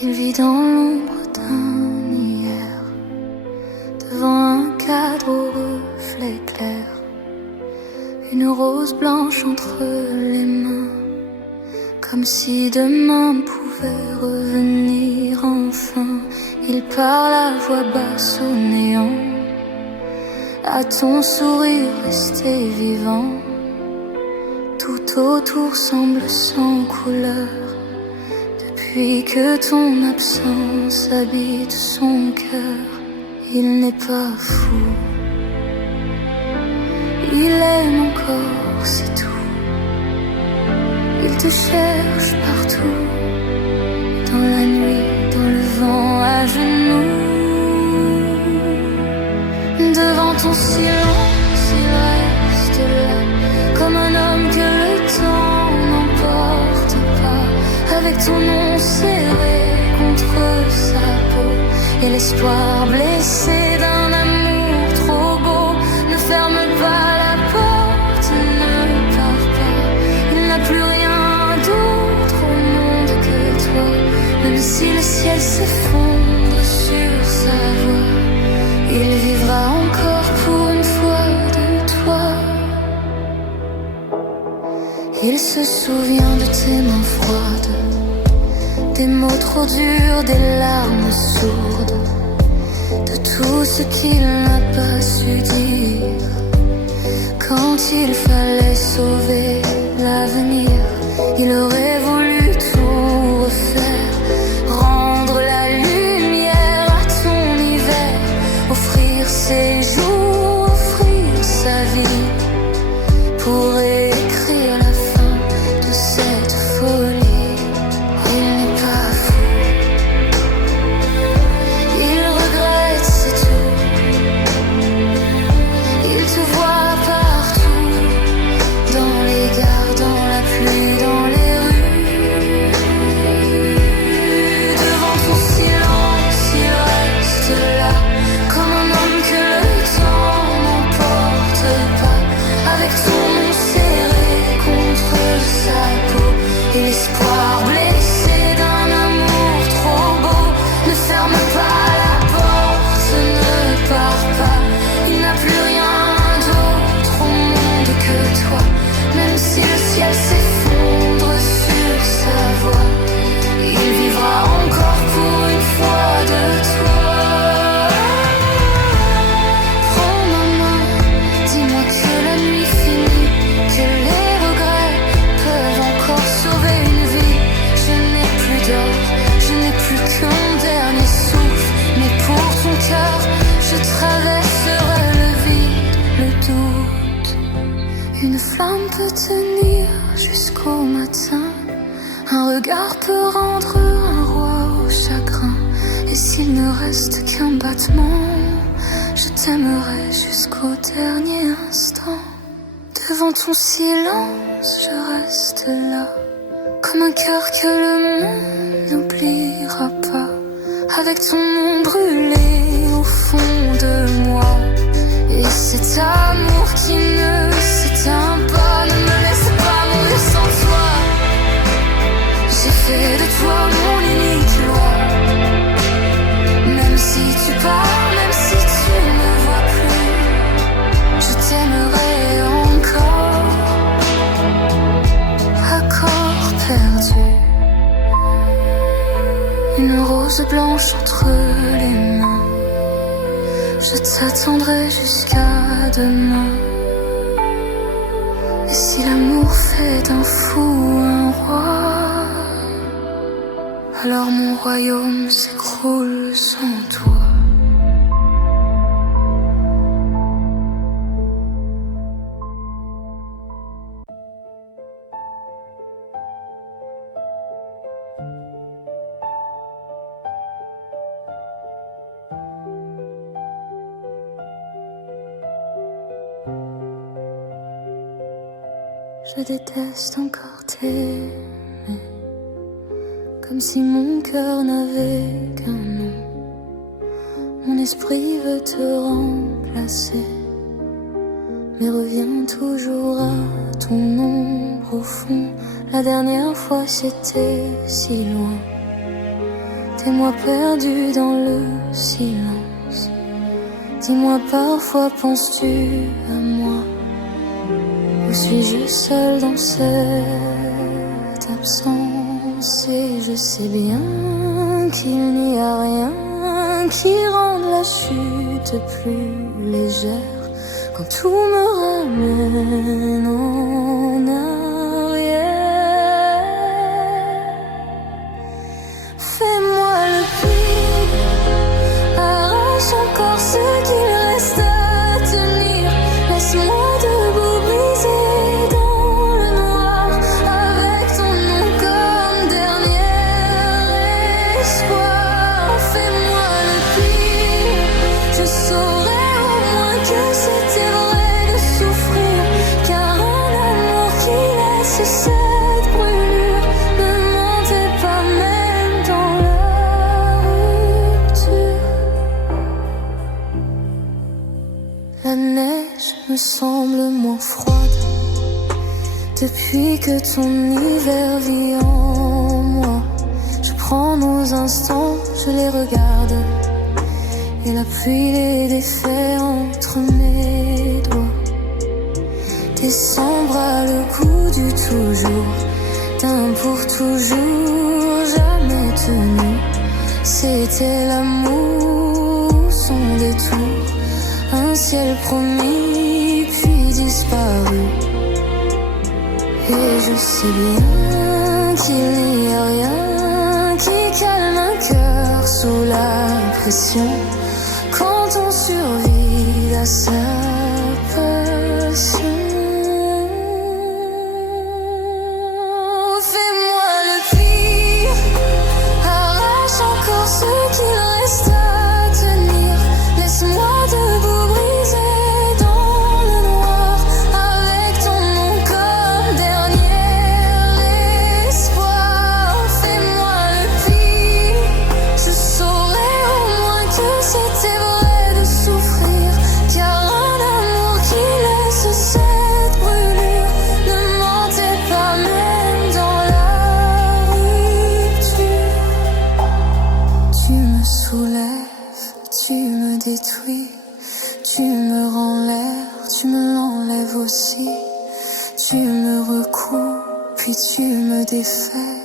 Il vit dans l'ombre d'un hier, devant un cadre au reflet clair, une rose blanche entre les mains, comme si demain pouvait revenir enfin. Il parle à voix basse au néant, à ton sourire resté vivant. Tout autour semble sans couleur, depuis que ton absence habite son cœur. Il n'est pas fou, il aime encore, c'est tout. Il te cherche partout, dans la nuit, dans le vent, à genoux. Devant ton silence, il reste là, comme un homme que le temps n'emporte pas, avec ton nom serré contre sa peau et l'espoir blessé d'un amour trop beau. Ne ferme pas la porte, ne pars pas, il n'a plus rien d'autre au monde que toi. Même si le ciel s'effondre sur sa voie, il vivra encore pour une fois de toi. Il se souvient de tes mains froides, des mots trop durs, des larmes sourdes, de tout ce qu'il n'a pas su dire. Quand il fallait sauver l'avenir, il aurait voulu tout refaire, rendre la lumière à ton hiver, offrir ses jours, offrir sa vie, pour écrire la fin de cette folie. Il n'est pas fou, il regrette, c'est tout. Il te voit partout, dans les gares, dans la pluie, dans les rues. Devant ton silence, il reste là, comme un homme que le temps n'emporte pas, avec ton nom serré contre sa peau et l'espoir blessé d'un amour trop beau. Ne ferme pas la porte, ne pars pas, il n'a plus rien d'autre au monde que toi. Même si le ciel s'effondre sur sa voie, il vivra encore pour une fois de toi. Prends ma main, dis-moi que la nuit finit, que les regrets peuvent encore sauver une vie. Je n'ai plus d'or, je n'ai plus qu'un dernier souffle, mais pour ton cœur, je traverserai le vide, le doute. Une flamme peut tenir jusqu'au matin, un regard peut rendre un roi au chagrin. Et s'il ne reste qu'un battement, je t'aimerai jusqu'au dernier instant. Devant ton silence, je reste là, comme un cœur que le monde n'oubliera pas, avec ton nom brûlé au fond de moi. Et cet amour qui ne s'éteint pas, ne me laisse pas mourir sans toi. J'ai fait de toi mon unique loi. Même si tu pars, même si tu ne vois plus, je t'aimerai encore, accord perdu. Une rose blanche entre les mains, je t'attendrai jusqu'à demain. Et si l'amour fait d'un fou un roi, alors mon royaume s'écroule sans toi. Je déteste encore t'aimer, comme si mon cœur n'avait qu'un nom. Mon esprit veut te remplacer, mais reviens toujours à ton ombre au fond. La dernière fois c'était si loin, Fais-moi perdu dans le silence. Dis-moi parfois penses-tu à moi? Ou suis-je seul dans cette absence? Et je sais bien qu'il n'y a rien qui rende la chute plus légère quand tout me ramène en arrière. Fais-moi le pire, arrache encore ce qu'il reste à tenir. Laisse-moi debout brisé dans le noir, avec ton nom comme dernier espoir. Fais-moi le pire, je saurais au moins que c'était vrai de souffrir, car un amour qui laisse cette brûlure ne mentait pas même dans la rupture. La neige me semble moins froide depuis que ton hiver vit en moi. Je prends nos instants, je les regarde, et la pluie les défait entre mes doigts. Décembre a le goût du toujours, d'un pour toujours jamais tenu. C'était l'amour, son détour, un ciel promis puis disparu. Et je sais bien qu'il n'y a rien qui calme un cœur sous la pression quand on survit à sa passion. Fais-moi le pire, arrache encore ce qu'il reste à tenir. Laisse-moi debout brisé dans le noir, avec ton nom comme dernier espoir. Fais-moi le pire, je saurais au moins que c'était vrai de souffrir, car un amour qui laisse cette brûlure ne mentait pas même dans la rupture. Tu me soulèves, tu me détruis, tu me rends l'air, tu me l'enlèves aussi. Tu me recoupes, puis tu me défais,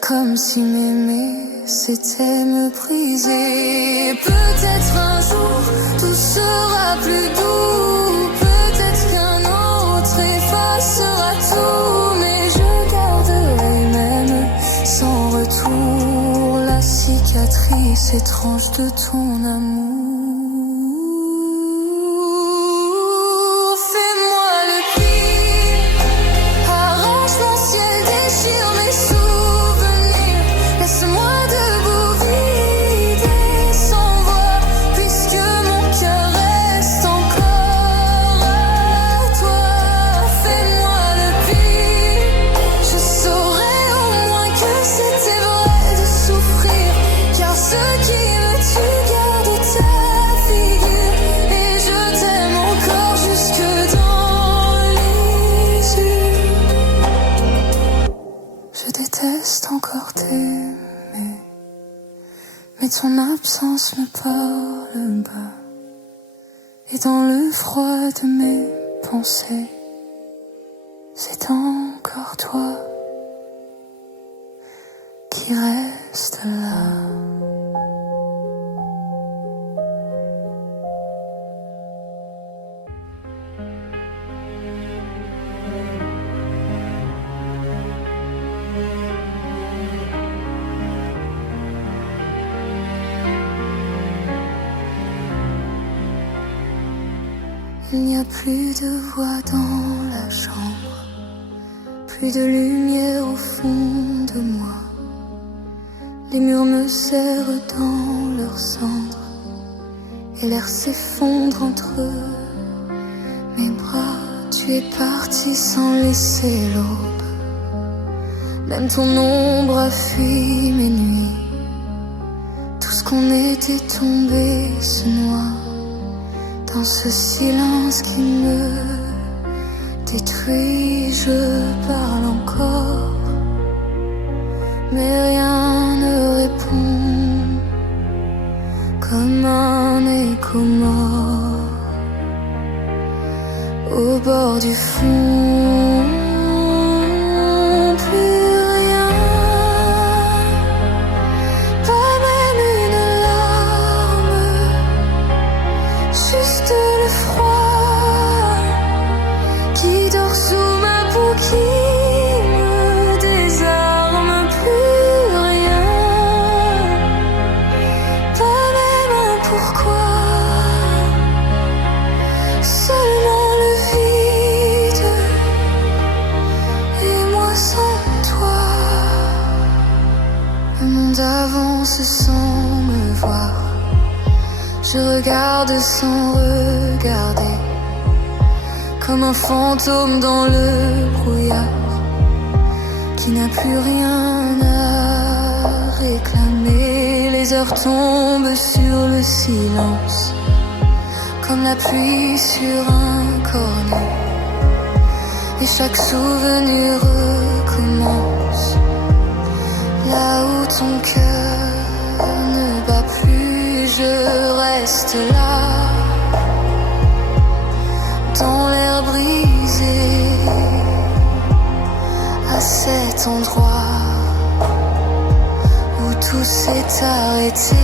comme si m'aimer c'était me briser. Peut-être un jour tout sera plus doux, peut-être qu'un autre effacera tout, mais je garderai même sans retour la cicatrice étrange de ton amour. Fais-moi le pire, arrache mon ciel, déchire mes souvenirs. Laisse-moi debout vide et sans voix, puisque mon cœur reste encore à toi. Fais-moi le pire, je saurais au moins que c'était vrai de souffrir, car ce qui me tue garde ta figure, et je t'aime encore jusque dans les yeux. Je déteste encore t'aimer, mais ton absence me parle bas, et dans le froid de mes pensées, c'est encore toi qui reste là. Il n'y a plus de voix dans la chambre, plus de lumière au fond de moi. Les murs me serrent dans leurs cendres, et l'air s'effondre entre mes bras. Tu es parti sans laisser l'aube, même ton ombre a fui mes nuits. Tout ce qu'on était tombé se noie dans ce silence qui me détruit. Je parle encore, mais rien ne répond. Comores, au bord du fond, plus rien, pas même une larme, juste le froid qui dort sous ma peau, qui me désarme, plus rien, pas même un pourquoi. Seulement le vide et moi sans toi. Le monde avance sans me voir. Je regarde sans regarder, comme un fantôme dans le brouillard qui n'a plus rien à réclamer. Les heures tombent sur le silence comme la pluie sur un cornet, et chaque souvenir recommence là où ton cœur ne bat plus. Je reste là dans l'air brisé, à cet endroit où tout s'est arrêté.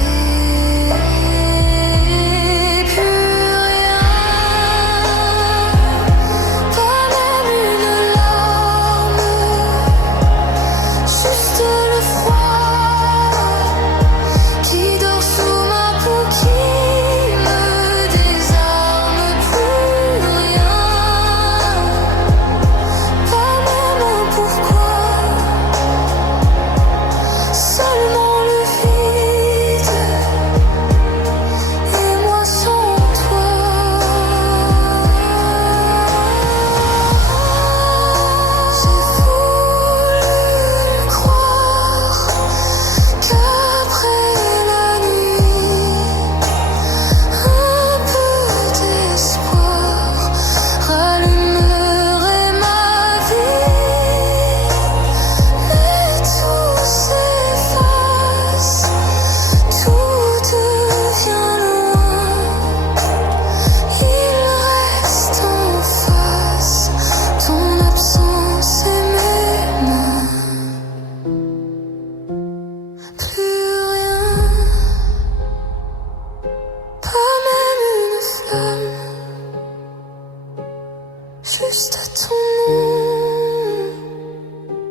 Juste ton nom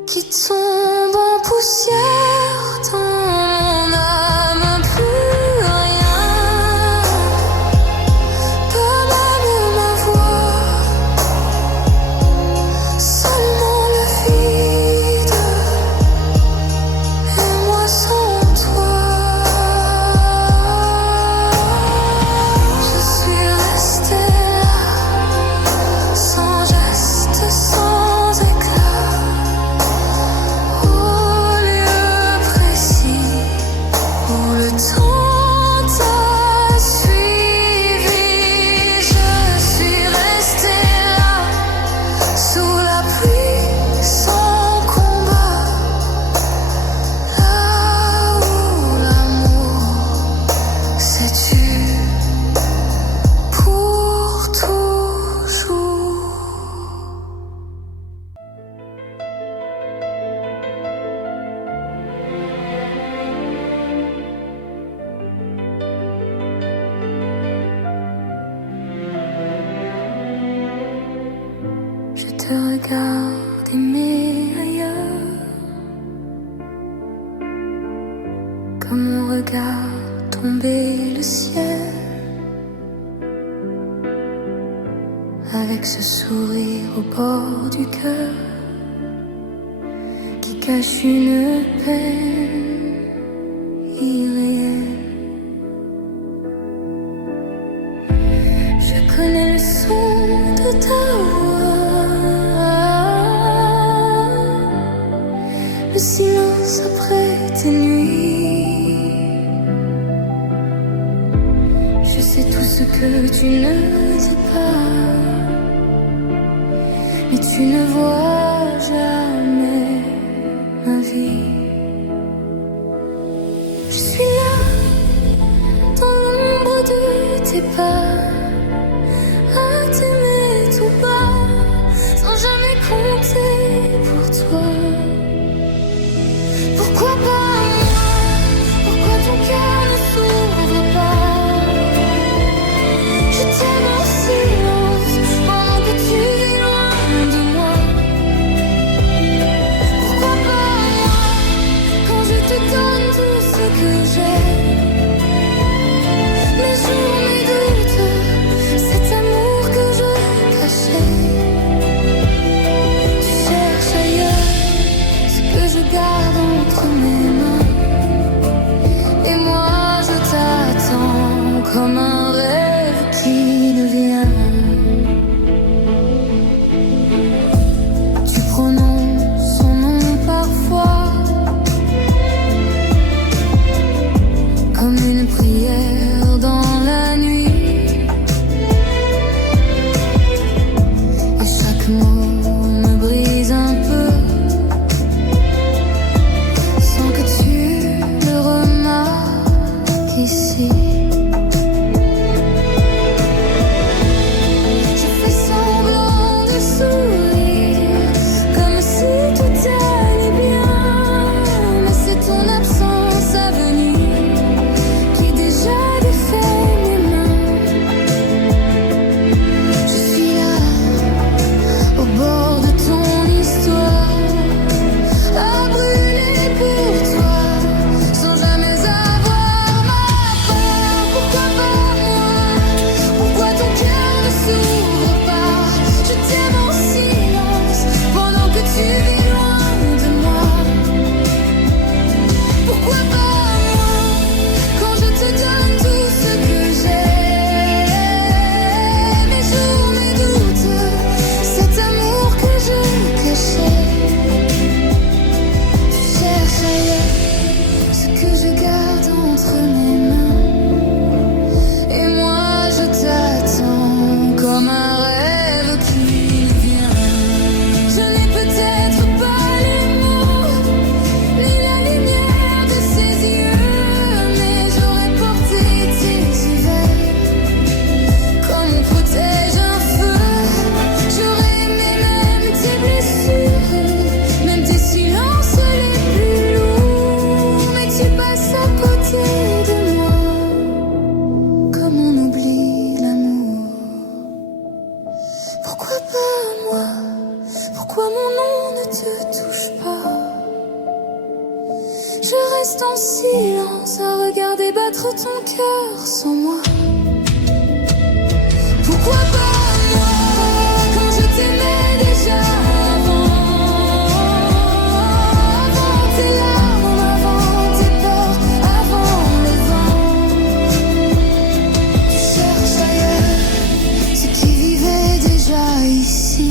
qui tombe en poussière dans mon âme, plus rien, pas même ma voix, seulement le vide et moi sans toi. Je suis restée là, sans geste, sans éclat, au lieu précis où le temps t'a suivi. Je suis restée là, sous la pluie, sans combat, là où l'amour s'est tué pour toujours. Je te regarde aimer ailleurs, comme on regarde tomber le ciel, avec ce sourire au bord du cœur qui cache une peine irréelle. Je connais le son de ta voix, le silence après tes nuits. Je sais tout ce que tu ne dis pas, mais tu ne vois jamais ma vie. Je suis là, dans l'ombre de tes n'hésitais pas à t'aimer tout bas, sans jamais compter pour toi. Pourquoi pas moi? Pourquoi ton cœur ne s'ouvre pas? Je t'aime en silence pendant que tu es loin de moi. Pourquoi pas moi? Quand je te donne tout ce que j'ai, mes jours, mes doutes, cet amour que je cachais. Tu cherches ailleurs ce que je garde entre mes mains, et moi je t'attends comme un rêve qui devient. Tu prononces son nom parfois comme une prière dans la nuit, et chaque mot me brise un peu sans que tu le remarques ici. Je fais semblant de sourire comme si tout allait bien, mais c'est ton absence à venir qui déjà défait mes mains. Je suis là, au bord de ton histoire, à brûler pour toi, sans jamais avoir ma part. Pourquoi pas moi? Pourquoi ton cœur ne s'ouvre pas? Je t'aime en silence pendant que tu vis loin de moi. Pourquoi pas moi? Quand je te donne tout ce que j'ai, mes jours, mes doutes, cet amour que je cachais. Tu cherches ailleurs ce que je garde entre mes mains, et moi je t'attends comme un rêve qui vient. Je n'ai peut-être pas les mots, ni la lumière de ses yeux, mais j'aurais porté tes hivers comme on protège un feu. J'aurais aimé même tes blessures, même tes silences les plus lourds, mais tu passes à côté de moi comme on oublie l'amour. Pourquoi pas moi? Pourquoi mon nom ne te touche pas? Je reste en silence à regarder battre ton cœur sans moi. Pourquoi pas moi? Quand je t'aimais déjà avant tes larmes, avant tes peurs, avant le vent. Tu cherches ailleurs ce qui vivait déjà ici,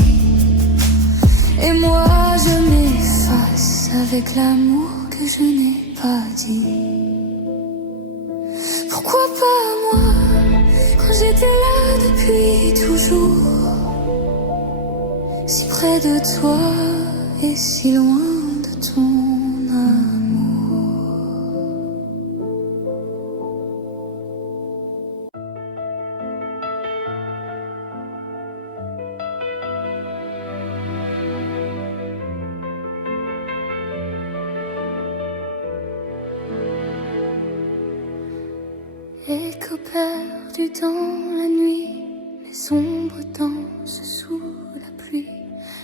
et moi je m'efface avec l'amour que je n'ai pas dit. Pourquoi pas moi? Quand j'étais là depuis toujours, si près de toi et si loin de ton amour. Écho perdu dans la nuit, les ombres dansent sous la pluie.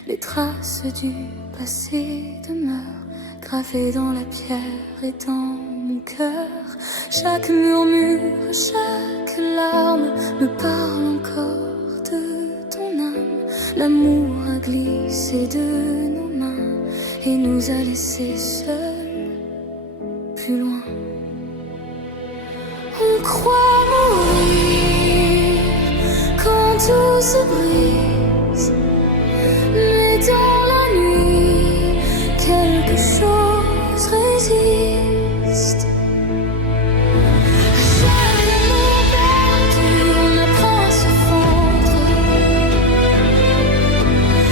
Les traces du passé demeurent gravées dans la pierre et dans mon cœur. Chaque murmure, chaque larme me parle encore de ton âme. L'amour a glissé de nos mains et nous a laissés seuls, plus loin. On croit mourir quand tout se brise, mais dans la nuit, quelque chose résiste. À chaque mot perdu, on apprend à se fondre.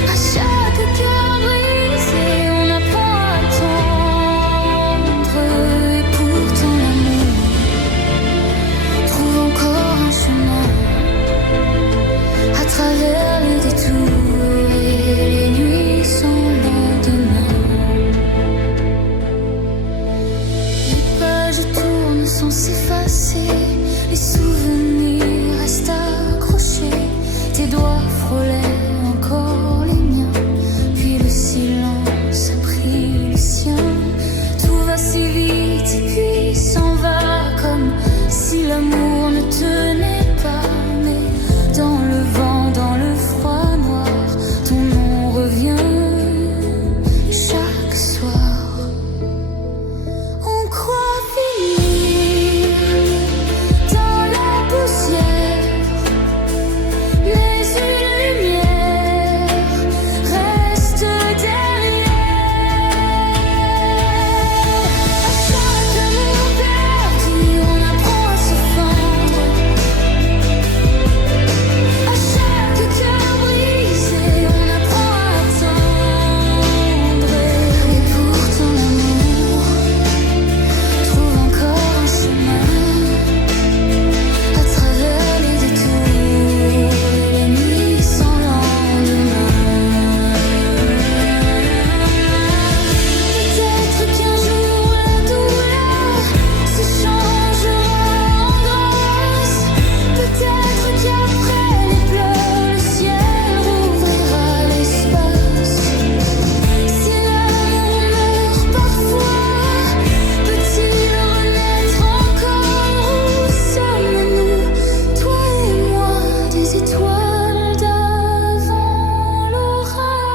À chaque cœur brisé, on apprend à attendre. Et pourtant l'amour trouve encore un chemin. sans s'effacer, les souvenirs restent accrochés. Tes doigts frôlaient encore les miens, puis le silence a pris le sien. Tout va si vite et puis s'en va, comme si l'amour ne tenait pas. Mais dans le vent, dans le froid noir, ton nom revient chaque soir. On croit finir dans la poussière, mais une lumière reste derrière. À chaque amour perdu, on apprend à se fendre. À chaque cœur brisé, on apprend à attendre. Et pourtant l'amour trouve encore un chemin à travers les détours, les nuits sans lendemain. Peut-être qu'un jour la douleur se changera en grâce. Peut-être qu'après les pleurs, le ciel rouvrira l'espace. Si l'amour meurt parfois, peut-il renaître encore? Où sommes-nous, toi et moi, des étoiles d'avant l'orage?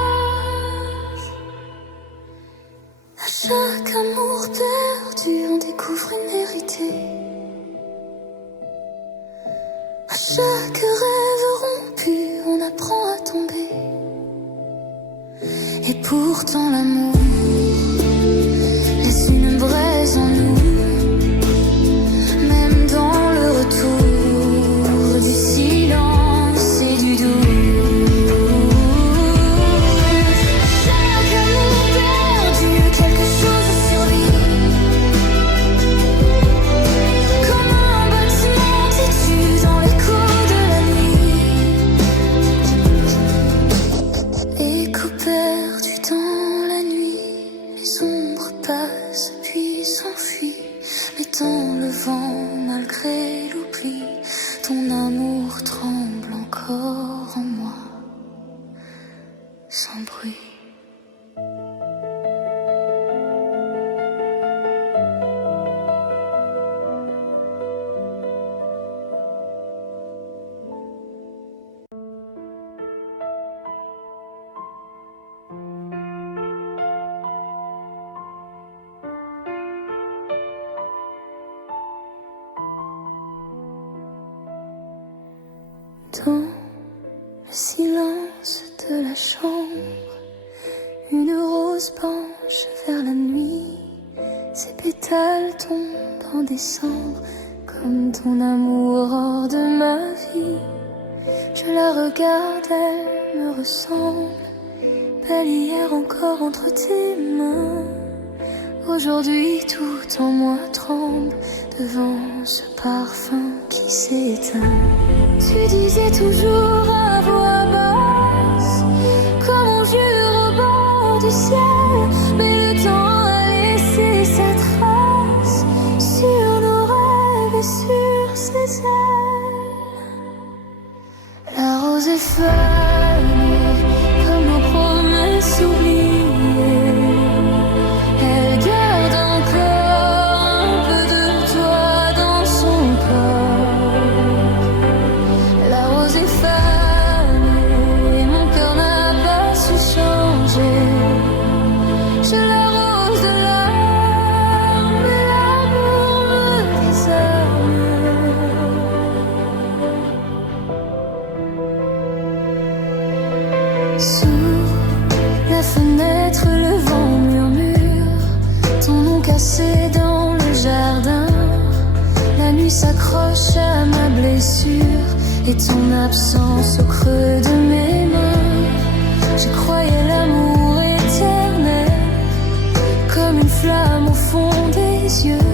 À chaque amour perdu, on découvre une vérité. À chaque rêve rompu, on apprend à tomber. Et pourtant l'amour laisse une braise en nous, même dans le retour du silence et du doute. Chaque amour perdu, quelque chose survit, comme un bâtiment têtu dans l'écho de la nuit. Écho perdu dans la nuit, les ombres passent puis s'enfuient, mettant le vent malgré l'oubli. Ton amour tremble encore en moi, sans bruit. Dans le silence de la chambre, une rose penche vers la nuit. Ses pétales tombent en décembre, comme ton amour hors de ma vie. Je la regarde, elle me ressemble, belle hier encore entre tes mains. Aujourd'hui tout en moi tremble devant ce parfum qui s'éteint. Tu disais toujours à voix basse, comme on jure au bord du ciel, mais le temps a laissé sa trace sur nos rêves et sur ses ailes. La rose est fanée comme nos promesses oubliées. Elle garde encore un peu de toi dans son corps. La rose est fanée, mon cœur n'a pas su changer. Je l'arrose de larmes, mais l'amour me désarme. Sous la fenêtre, le vent murmure ton nom cassé dans le jardin. La nuit s'accroche à ma blessure et ton absence au creux de mes mains. Je croyais l'amour éternel, comme une flamme au fond des yeux,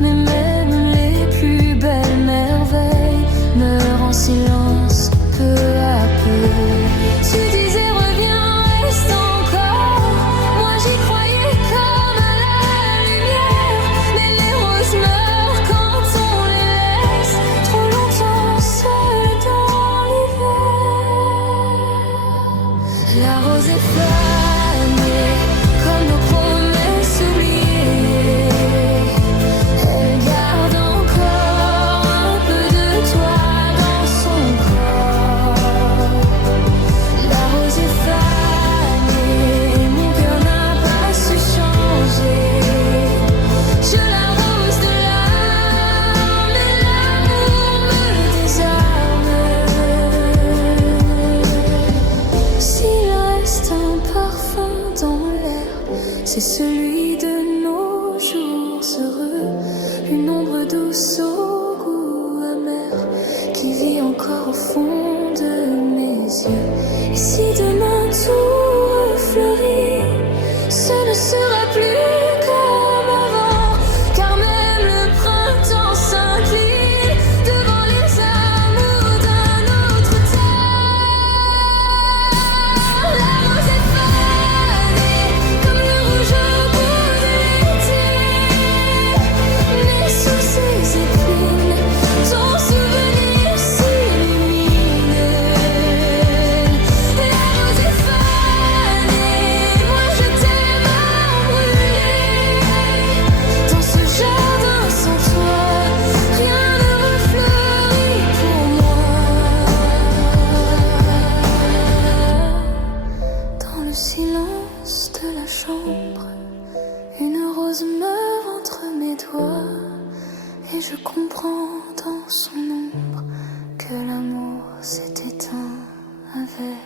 mais même les plus belles merveilles meurent en silence peu à peu. Tu disais reviens, reste encore. Moi j'y croyais comme à la lumière, mais les roses meurent quand douce au goût amer qui vit encore au fond de mes yeux. Et si demain tout fleurit, ce ne sera plus comme avant, car même le printemps s'incline devant les amours d'un autre temps. La rose est fanée comme le rouge au bout de l'été, mais sous ses épines, ton souvenir s'illumine. La rose est fanée, moi je t'aime à brûler. Dans ce jardin sans toi, rien ne refleurit pour moi. Dans le silence de la chambre, une rose meurt entre mes doigts, et je comprends dans son ombre que l'amour s'est éteint avec